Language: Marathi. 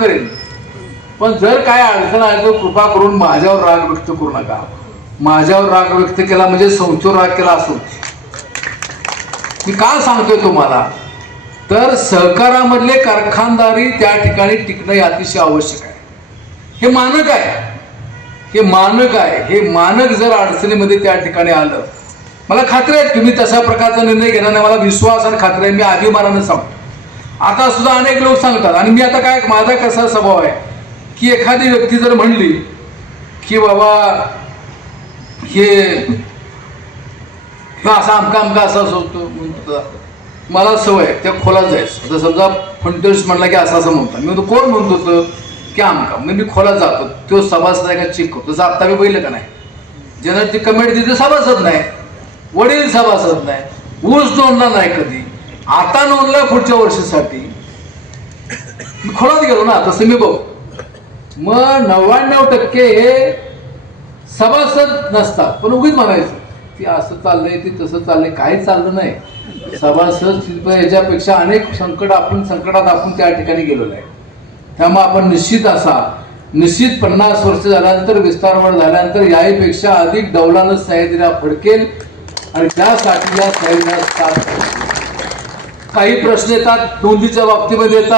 करेन पण जर काय अडचण आली तर कृपा करून माझ्यावर राग व्यक्त करू नका. माझ्यावर राग व्यक्त केला म्हणजे संशोर राग केला असो. मी का सांगतोय तुम्हाला? तर सहकारामधले कारखानदारी त्या ठिकाणी टिकणं हे अतिशय आवश्यक आहे. हे मानक आहे. हे मानक आहे. हे मानक जर अडचणीमध्ये त्या ठिकाणी आलं. मला खात्री आहे तुम्ही तशा प्रकारचा निर्णय घेणार नाही. मला विश्वास आणि खात्री आहे मी अभिमानानं सांगतो. आता सुद्धा अनेक लोक सांगतात आणि मी आता काय माझा कसा स्वभाव आहे की एखादी व्यक्ती जर म्हणली की बाबा हे असा आमका आमका असा असतो म्हणतो मला सवय आहे, त्या खोलात जायचं. आता समजा फंटर्स म्हणला की असं असं म्हणतात. मी म्हणतो कोण म्हणतो होतं की आमका? म्हणजे मी खोलात जातो तो सभासद आहे का चेक करतो. तसं आत्ता मी पहिलं का नाही? ज्यानं ती कमेंट दिली सभासद नाही. वडील सभासद नाही. ऊस नोंदला नाही कधी. आता नोंदला पुढच्या वर्षासाठी. खोलात गेलो ना तसं मी बघ. मग नव्याण्णव टक्के हे सभासद नसतात. पण उगीच म्हणायचं की असं चाललंय ते तसं चाललंय काहीच चाललं नाही. सभासद याच्यापेक्षा अनेक संकट आपण संकटात आपण त्या ठिकाणी गेलेलो आहे. त्यामुळे आपण निश्चित असा निश्चित पन्नास वर्ष झाल्यानंतर विस्तारवाढ झाल्यानंतर याहीपेक्षा अधिक डौलानं सह्याद्रीला फडकेल आणि त्यासाठी या सह्याद्रीला साथ काही प्रश्न येतात नोंदीच्या बाबतीमध्ये येतात.